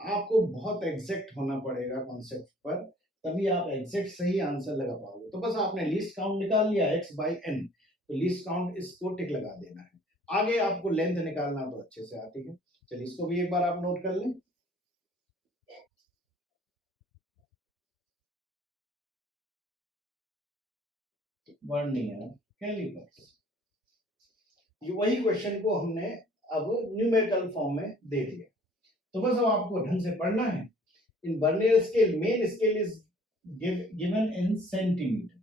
आपको बहुत एग्जैक्ट होना पड़ेगा कॉन्सेप्ट पर, तभी आप एग्जैक्ट सही आंसर लगा पाओगे। तो बस आपने लीस्ट काउंट निकाल लिया x बाई n, तो लीस्ट काउंट इसको टिक लगा देना है। आगे आपको लेंथ निकालना तो अच्छे से आती है। चलिए इसको भी एक बार आप नोट कर लें। वर्नियर कैलिपर्स, ये वही क्वेश्चन को हमने अब न्यूमेरिकल फॉर्म में दे दिया। तो बस अब आपको ढंग से पढ़ना है। इन vernier scale, main scale is given in centimetre,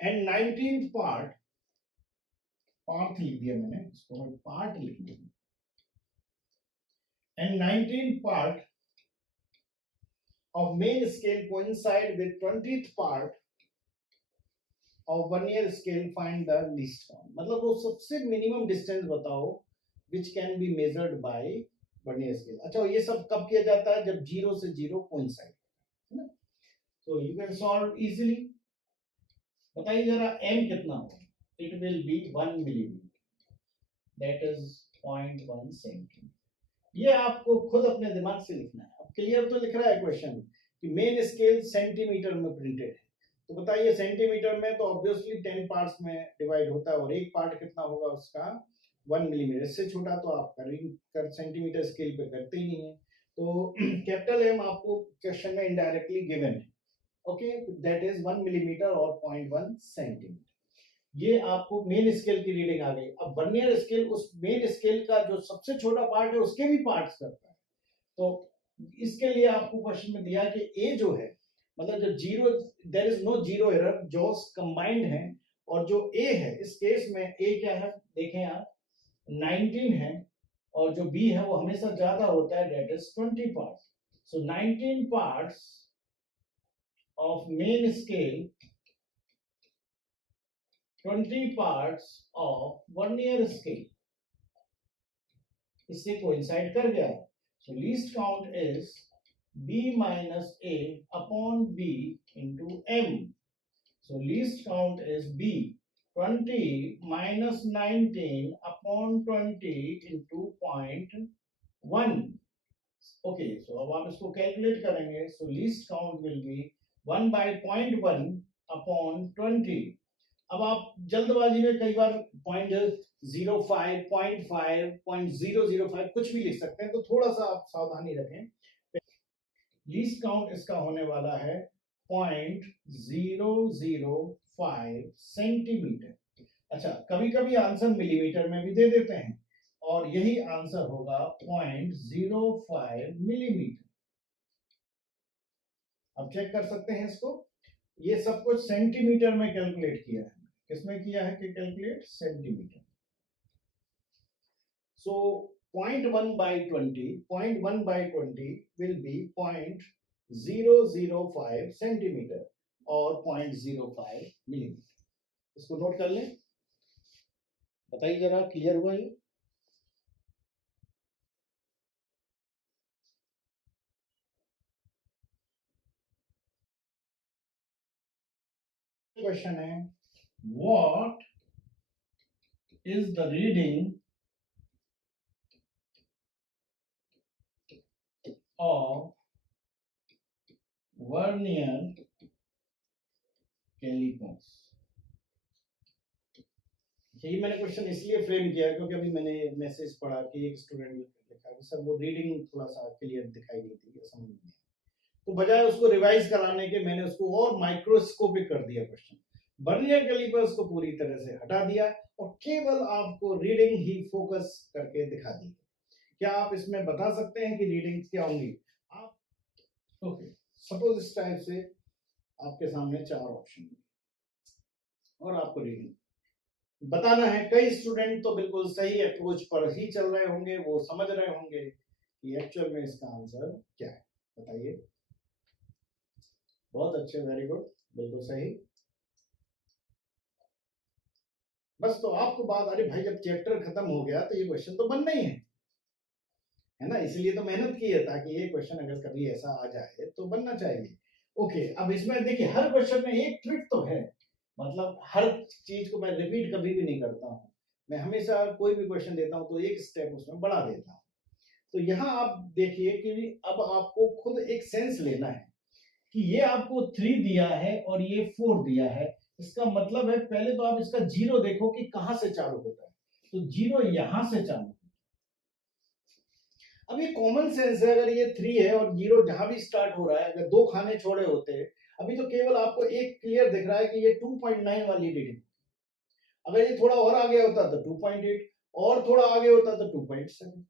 and 19th part लिख दिया मैंने, इसको पार्ट लिख दिया, and 19th part of main scale coincide with 20th part of vernier scale, find the least count। मतलब वो सबसे मिनिमम डिस्टेंस बताओ which can be measured by vernier scale। अच्छा, ये सब कब किया जाता है? जब 0 से 0 coincide, है ना? So you can solve easily। बताइए जरा m कितना होगा? It will be 1 millimeter, that is 0.1 centimeter। ये आपको खुद अपने दिमाग से लिखना है। अब क्लियर तो लिख रहा है क्वेश्चन कि मेन स्केल सेंटीमीटर में प्रिंटेड है, तो बताइए सेंटीमीटर में तो ऑब्वियसली 10 पार्ट्स में डिवाइड होता है, और एक पार्ट कितना होगा उसका? 1 मिलीमीटर। इससे छोटा तो आप कर सेंटीमीटर स्केल पे करते ही नहीं है। तो कैपिटल एम आपको क्वेश्चन में इनडायरेक्टली गिवन है, ओके, दैट इज 1 मिलीमीटर और 0.1 सेंटीमीटर। ये आपको मेन स्केल की रीडिंग आ गई। अब वर्नियर स्केल उस मेन स्केल का जो सबसे छोटा पार्ट है उसके भी पार्ट्स करता है। तो इसके लिए आपको क्वेश्चन में दिया कि ए जो है, मतलब जो zero, there is no zero error, जो कंबाइंड है, और जो ए है इस केस में ए क्या है देखें आप, 19 है, और जो बी है वो हमेशा ज्यादा होता है, that is 20 parts. So 19 parts of main scale, 20 parts of vernier scale, इससे कोइंसाइड कर गया है। So least count is b minus a upon b into m। So least count is b, 20 minus 19 upon 20 into 0.1। Okay, so अब आप इसको calculate करेंगे। So least count will be 1 by 0.1 upon 20। अब आप जल्दबाजी में कई बार 0.05, 0.5, 0.005 कुछ भी लिख सकते हैं, तो थोड़ा सा आप सावधानी रखें। लीस्ट काउंट इसका होने वाला है 0.005 सेंटीमीटर। अच्छा, कभी कभी आंसर मिलीमीटर में भी दे देते हैं, और यही आंसर होगा 0.05 मिलीमीटर। अब चेक कर सकते हैं इसको। ये सब कुछ सेंटीमीटर में कैलकुलेट किया है। किसमें किया है कि calculate? Centimetre. So 0.1 by 20, 0.1 by 20 will be 0.005 centimetre और 0.05 मिलीमीटर। इसको नोट कर लें। बताइए जरा, क्लियर हुआ ये? क्वेश्चन है, what is the reading of vernier calipers? ये मैंने क्वेश्चन इसलिए फ्रेम किया क्योंकि अभी मैंने मैसेज पढ़ा कि एक स्टूडेंट ने लिखा कि सर वो रीडिंग थोड़ा सा क्लियर दिखाई नहीं थी या समझ नहीं, तो बजाय उसको रिवाइज कराने के मैंने उसको और माइक्रोस्कोपिक कर दिया क्वेश्चन। वर्नियर कैलिपर्स को पूरी तरह से हटा दिया और केवल आपको रीडिंग ही फोकस करके दिखा दी। क्या आप इसमें बता सकते हैं कि रीडिंग्स क्या होंगी? आप ओके, सपोज इस टाइप से आपके सामने 4 ऑप्शन और आपको रीडिंग बताना है। कई स्टूडेंट तो बिल्कुल सही अप्रोच पर ही चल रहे होंगे, वो समझ रहे होंगे कि एक्चुअल में इसका आंसर क्या है। बताइए। बहुत अच्छे, वेरी गुड, बिल्कुल सही। बस तो आपको बात, अरे भाई जब चैप्टर खत्म हो गया तो ये क्वेश्चन तो बनना ही है ना, इसलिए तो मेहनत की है ताकि ये क्वेश्चन अगर कभी ऐसा आ जाए तो बनना चाहिए। ओके, अब इसमें देखिए हर क्वेश्चन में एक ट्रिक तो है, मतलब हर चीज को मैं रिपीट कभी भी नहीं करता हूँ, मैं हमेशा कोई भी क्वेश्चन देता हूँ तो एक स्टेप उसमें बढ़ा देता हूँ। तो यहाँ आप देखिए कि अब आपको खुद एक सेंस लेना है कि ये आपको 3 दिया है और ये 4 दिया है, इसका मतलब है पहले तो आप इसका जीरो देखो कि कहां से चालू होता है, तो जीरो यहां से चालू। अब ये कॉमन सेंस है, अगर ये 3 है और जीरो जहां भी स्टार्ट हो रहा है, अगर 2 खाने छोड़े होते अभी तो केवल आपको एक क्लियर दिख रहा है कि ये 2.9 वाली रीडिंग, अगर ये थोड़ा और आगे होता तो 2.8 और थोड़ा आगे होता तो 2.7।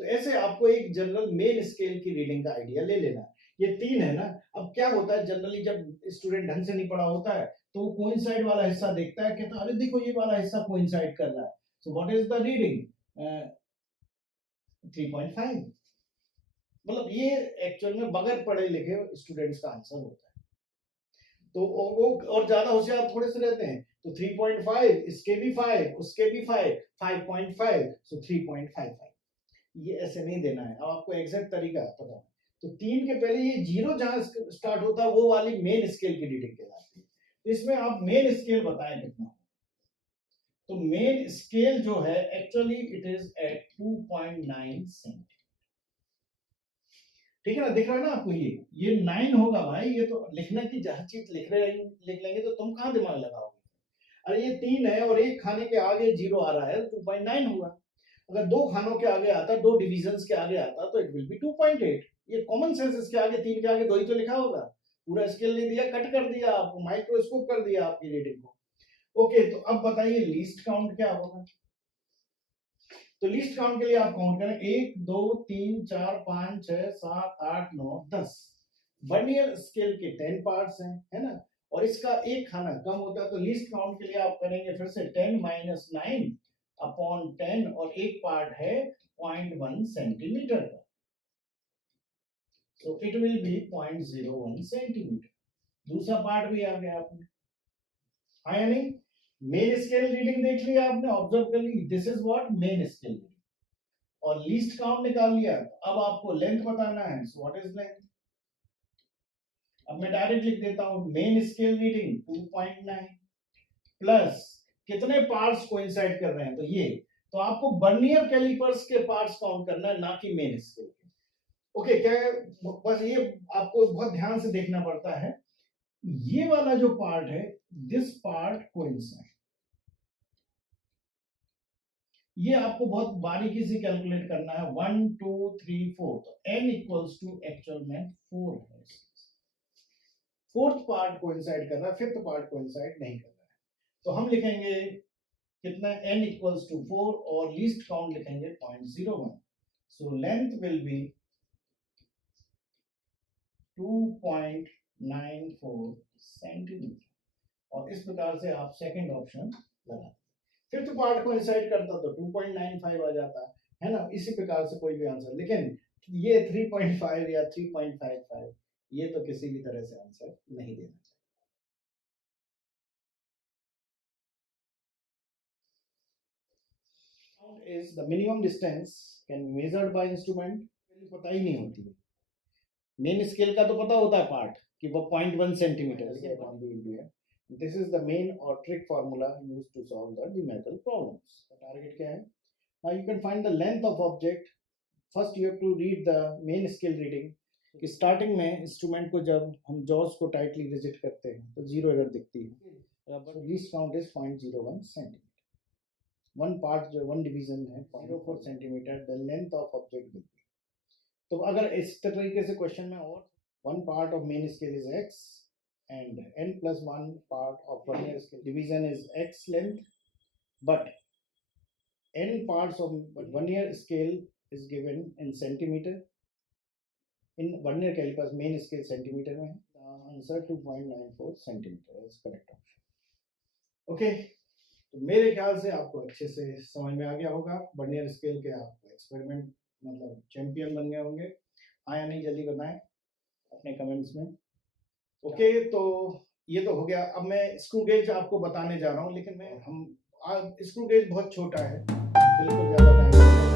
तो ऐसे आपको एक जनरल मेन स्केल की रीडिंग का आइडिया ले लेना। ये 3 है ना, अब क्या होता है जनरली जब स्टूडेंट ढंग से नहीं पढ़ा होता है तो वो कोइंसाइड वाला हिस्सा देखता है, कहता है अरे देखो ये वाला हिस्सा कोइंसाइड कर रहा है, so what is the reading 3.5। मतलब ये एक्चुअल में बगैर पढ़े लिखे स्टूडेंट्स का आंसर होता है। तो वो और ज्यादा होशियार थोड़े से रहते हैं, तो 3.5 इसके भी 5 उसके भी 5 5.5 सो 3.55। ये ऐसे नहीं देना है, अब आपको एग्जैक्ट तरीका पता है। तो 3 के पहले ये जीरो जहां स्टार्ट होता है वो वाली मेन स्केल की रीडिंग कहलाती है। तो इसमें आप मेन स्केल बताएं कितना। तो मेन स्केल जो है actually it is at 2.9 centimetre. ठीक है ना, दिख रहा है ना आपको, ये 9 होगा भाई, ये तो लिखने की हर चीज लिख लेंगे तो तुम कहां दिमाग लगाओगे। अरे ये 3 है और एक खाने के आगे जीरो आ रहा है, 2.9 होगा। अगर 2 खानों के आगे आता, 2 डिविजन्स के आगे आता तो इट विल बी 2.8। ये कॉमन सेंस, इसके आगे 3 के आगे 2 ही तो लिखा होगा, पूरा स्केल नहीं दिया, कट कर दिया आपको, माइक्रोस्कोप कर दिया आपकी रीडिंग को। ओके, तो अब बताइए लीस्ट काउंट क्या होगा। तो लिस्ट काउंट के लिए आप काउंट करें 1 2 3 4 5 6 7 8 9 10। वर्नियर स्केल के 10 पार्ट्स हैं, है ना, और इसका एक खाना कम होता है, तो लिस्ट काउंट के लिए आप करेंगे फिर से 10 माइनस 9 अपॉन 10 और एक पार्ट है 0.1 सेंटीमीटर का, so it will be 0.01 centimetre. दूसरा पार्ट भी आ गया आपने, हाँ या नहीं। मेन स्केल रीडिंग देख लिया आपने, ऑब्जर्व कर ली, this is what main scale reading, और लीस्ट काउंट निकाल लिया। अब आपको लेंथ बताना है, सो व्हाट इज लेंथ। अब मैं डायरेक्ट लिख देता हूं, मेन स्केल रीडिंग 2.9 प्लस कितने पार्ट्स कोइंसाइड कर रहे हैं, तो ये, तो आपको वर्नियर कैलिपर्स के पार्ट्स काउंट करना है, ना कि मेन स्केल। ओके, क्या है, बस ये आपको बहुत ध्यान से देखना पड़ता है, ये वाला जो पार्ट है, दिस पार्ट कोइंसाइड, ये आपको बहुत बारीकी से कैलकुलेट करना है। 1 2 3 4, तो n इक्वल्स टू एक्चुअल में 4 है। फोर्थ पार्ट कोइंसाइड कर रहा है, फिफ्थ पार्ट कोइंसाइड नहीं कर रहा है, तो हम लिखेंगे कितना, n इक्वल्स टू 4 और लीस्ट काउंट लिखेंगे 0.01। So length will be 2.94 centimetre, और इस प्रकार से आप सेकंड ऑप्शन लगा। फिफ्थ पार्ट को इंसाइड करता तो 2.95 आ जाता है ना, इसी प्रकार से कोई भी आंसर, लेकिन ये 3.5 या 3.55 ये तो किसी भी तरह से आंसर नहीं देना चाहिए। Is the minimum distance can measured by instrument, पता ही नहीं होती है। मेन स्केल का तो पता होता है पार्ट कि वो 0.1 centimetre. This is the main or trick formula used to solve the numerical problems. The target क्या है? Now you can find the length of object. First you have to read the main scale reading. कि starting में instrument को जब हम Jos को tightly visit करते हैं तो जीरो एरर दिखती है। Least count is 0.01 centimetre. One part जो वन डिवीजन है 0.04 centimetre, the length of object will be. तो अगर इस तरीके से क्वेश्चन में, और one part of main scale is x, and n plus 1 part of vernier scale division is x length, but n parts of vernier scale is given in centimeter. In vernier calipers main scale centimeter में है. Answer 2.94 centimeter is correct option. Okay, तो मेरे ख्याल से आपको अच्छे से समझ में आ गया होगा. वर्नियर स्केल के आप एक्सपेरिमेंट मतलब चैंपियन बन गए होंगे. हाँ या नहीं जल्दी बताएं अपने कमेंट्स में. ओके, तो ये तो हो गया. अब मैं स्क्रू गेज आपको बताने जा रहा हूँ, लेकिन स्क्रू गेज बहुत छोटा है, बिल्कुल ज़्यादा टाइम